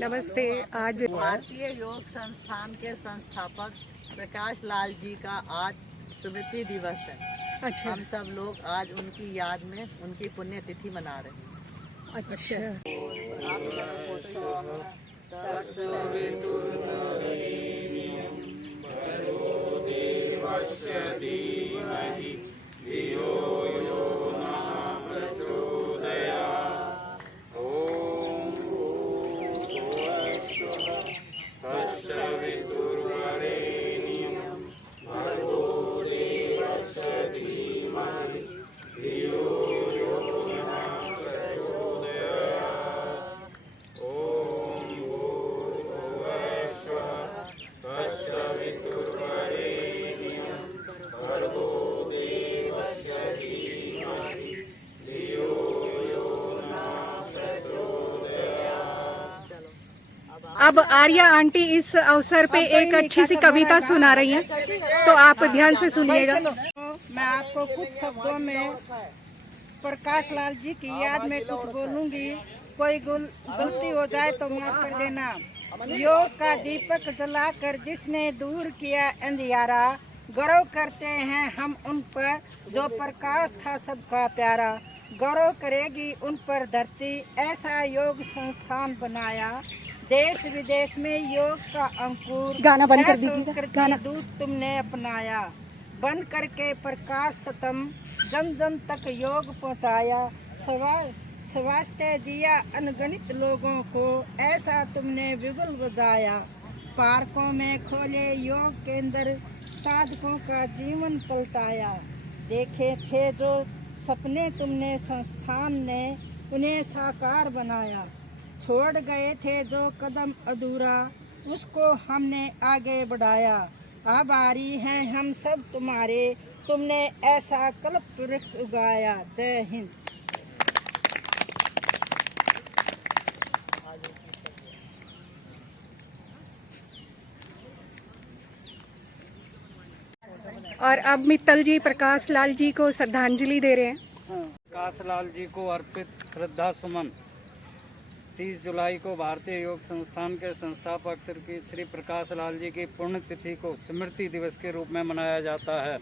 नमस्ते। आज भारतीय योग संस्थान के संस्थापक प्रकाश लाल जी का आज स्मृति दिवस है। अच्छा हम सब लोग आज उनकी याद में उनकी पुण्यतिथि मना रहे हैं। अच्छा अब आर्या आंटी इस अवसर पे एक अच्छी सी कविता सुना रही हैं, तो आप ध्यान से सुनिएगा। मैं आपको कुछ शब्दों में प्रकाश लाल जी की याद में कुछ बोलूंगी। कोई गलती हो जाए तो माफ कर देना। योग का दीपक जलाकर जिसने दूर किया अंधियारा, गौरव करते हैं हम उन पर जो प्रकाश था सबका प्यारा। गौरव करेगी उन पर धरती, ऐसा योग संस्थान बनाया। देश विदेश में योग का अंकुर गाना बंद कर दीजिए। संस्कृति दूत तुमने अपनाया। बन करके प्रकाश सतम जन जन तक योग पहुँचाया। स्वास्थ्य दिया अनगणित लोगों को, ऐसा तुमने बिगुल बजाया। पार्कों में खोले योग केंद्र, साधकों का जीवन पलटाया। देखे थे जो सपने तुमने संस्थान ने, उन्हें साकार बनाया। छोड़ गए थे जो कदम अधूरा, उसको हमने आगे बढ़ाया। आभारी हैं हम सब तुम्हारे, तुमने ऐसा कल्प वृक्ष उगाया। जय हिंद। और अब मित्तल जी प्रकाश लाल जी को श्रद्धांजलि दे रहे हैं। प्रकाश लाल जी को अर्पित श्रद्धा सुमन। 30 जुलाई को भारतीय योग संस्थान के संस्थापक श्री प्रकाश लाल जी की पुण्यतिथि को स्मृति दिवस के रूप में मनाया जाता है।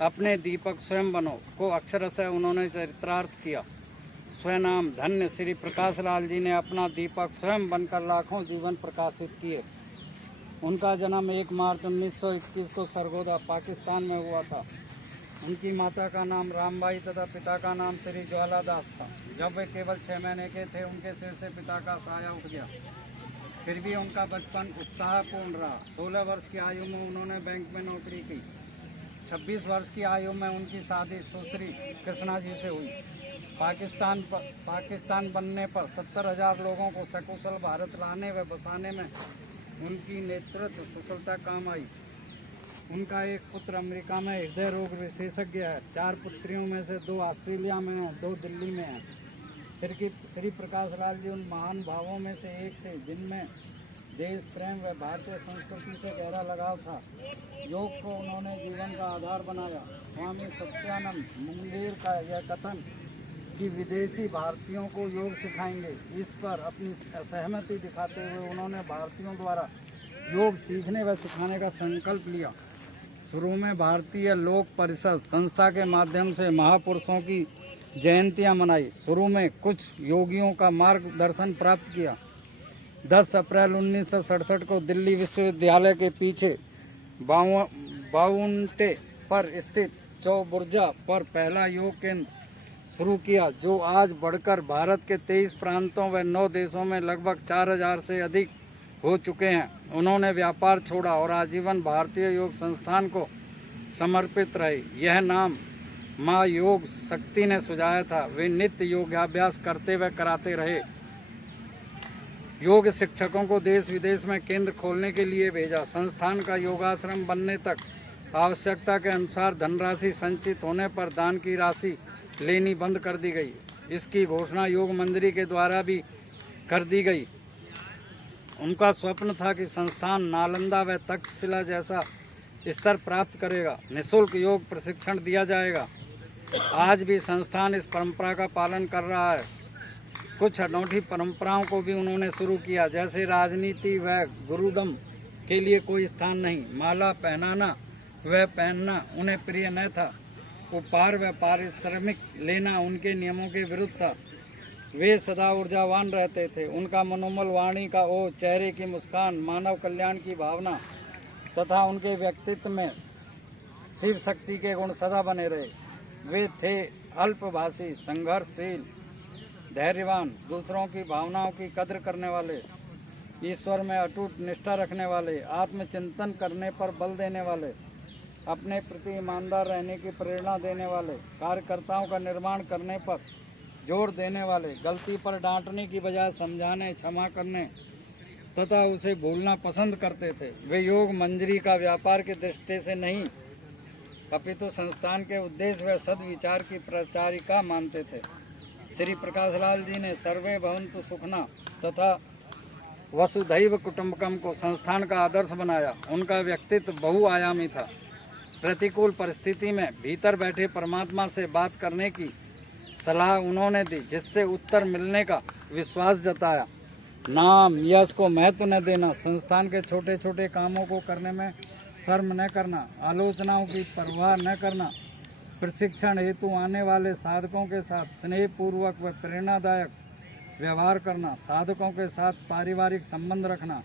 अपने दीपक स्वयं बनो को अक्षरशः उन्होंने चरितार्थ किया। स्वनाम धन्य श्री प्रकाश लाल जी ने अपना दीपक स्वयं बनकर लाखों जीवन प्रकाशित किए। उनका जन्म 1 मार्च 1921 को सरगोदा पाकिस्तान में हुआ था। उनकी माता का नाम रामबाई तथा पिता का नाम श्री ज्वाला दास था। जब वे केवल 6 महीने के थे, उनके सिर से पिता का साया उठ गया। फिर भी उनका बचपन उत्साहपूर्ण रहा। 16 वर्ष की आयु में उन्होंने बैंक में नौकरी की। 26 वर्ष की आयु में उनकी शादी सुश्री कृष्णा जी से हुई। पाकिस्तान बनने पर 70,000 लोगों को सकुशल भारत लाने व बसाने में उनकी नेतृत्व कुशलता काम आई। उनका एक पुत्र अमेरिका में हृदय रोग विशेषज्ञ है। 4 पुत्रियों में से 2 ऑस्ट्रेलिया में हैं, 2 दिल्ली में हैं। श्री प्रकाश लाल जी उन महान भावों में से एक थे जिनमें देश प्रेम व भारतीय संस्कृति से गहरा लगाव था। योग को उन्होंने जीवन का आधार बनाया। स्वामी सत्यानंद मुंगेर का यह कथन कि विदेशी भारतीयों को योग सिखाएंगे, इस पर अपनी असहमति दिखाते हुए उन्होंने भारतीयों द्वारा योग सीखने व सिखाने का संकल्प लिया। शुरू में भारतीय लोक परिषद संस्था के माध्यम से महापुरुषों की जयंतियां मनाई। शुरू में कुछ योगियों का मार्गदर्शन प्राप्त किया। 10 अप्रैल 1967 को दिल्ली विश्वविद्यालय के पीछे बाउंटे पर स्थित चौबुर्जा पर पहला योग केंद्र शुरू किया, जो आज बढ़कर भारत के 23 प्रांतों व 9 देशों में लगभग 4000 से अधिक हो चुके हैं। उन्होंने व्यापार छोड़ा और आजीवन भारतीय योग संस्थान को समर्पित रहे। यह नाम माँ योग शक्ति ने सुझाया था। वे नित्य योगाभ्यास करते व कराते रहे। योग शिक्षकों को देश विदेश में केंद्र खोलने के लिए भेजा। संस्थान का योगाश्रम बनने तक आवश्यकता के अनुसार धनराशि संचित होने पर दान की राशि लेनी बंद कर दी गई। इसकी घोषणा योग मंदिर के द्वारा भी कर दी गई। उनका स्वप्न था कि संस्थान नालंदा व तक्षशिला जैसा स्तर प्राप्त करेगा। निःशुल्क योग प्रशिक्षण दिया जाएगा। आज भी संस्थान इस परंपरा का पालन कर रहा है। कुछ अनूठी परंपराओं को भी उन्होंने शुरू किया, जैसे राजनीति व गुरुदम के लिए कोई स्थान नहीं, माला पहनाना व पहनना उन्हें प्रिय न था, उपहार व पारिश्रमिक लेना उनके नियमों के विरुद्ध था। वे सदा ऊर्जावान रहते थे। उनका मनोबल, वाणी का ओज, चेहरे की मुस्कान, मानव कल्याण की भावना तथा उनके व्यक्तित्व में शिव शक्ति के गुण सदा बने रहे। वे थे अल्पभाषी, संघर्षशील, धैर्यवान, दूसरों की भावनाओं की कद्र करने वाले, ईश्वर में अटूट निष्ठा रखने वाले, आत्मचिंतन करने पर बल देने वाले, अपने प्रति ईमानदार रहने की प्रेरणा देने वाले, कार्यकर्ताओं का निर्माण करने पर जोर देने वाले, गलती पर डांटने की बजाय समझाने, क्षमा करने तथा उसे भूलना पसंद करते थे। वे योग मंजरी का व्यापार की दृष्टि से नहीं अपितु संस्थान के उद्देश्य व सद्विचार की प्रचारिका मानते थे। श्री प्रकाश लाल जी ने सर्वे भवन्तु सुखना तथा वसुधैव कुटुंबकम को संस्थान का आदर्श बनाया। उनका व्यक्तित्व बहुआयामी था। प्रतिकूल परिस्थिति में भीतर बैठे परमात्मा से बात करने की सलाह उन्होंने दी, जिससे उत्तर मिलने का विश्वास जताया। नाम यश को महत्व न देना, संस्थान के छोटे छोटे कामों को करने में शर्म न करना, आलोचनाओं की परवाह न करना, प्रशिक्षण हेतु आने वाले साधकों के साथ स्नेहपूर्वक व प्रेरणादायक व्यवहार करना, साधकों के साथ पारिवारिक संबंध रखना,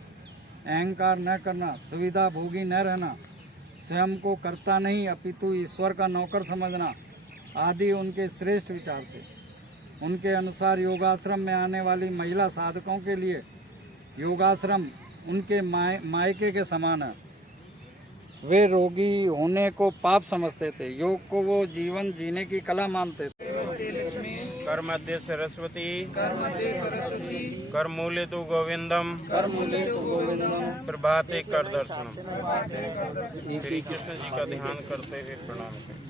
अहंकार न करना, सुविधा भोगी न रहना, स्वयं को कर्ता नहीं अपितु ईश्वर का नौकर समझना आदि उनके श्रेष्ठ विचार थे। उनके अनुसार योगाश्रम में आने वाली महिला साधकों के लिए योगाश्रम उनके मायके के समान है। वे रोगी होने को पाप समझते थे, योग को वो जीवन जीने की कला मानते थे। कर मध्य सरस्वती, कर मूले तु गोविंदम, प्रभाते कर दर्शनम। श्री कृष्ण जी का ध्यान करते हुए प्रणाम करें।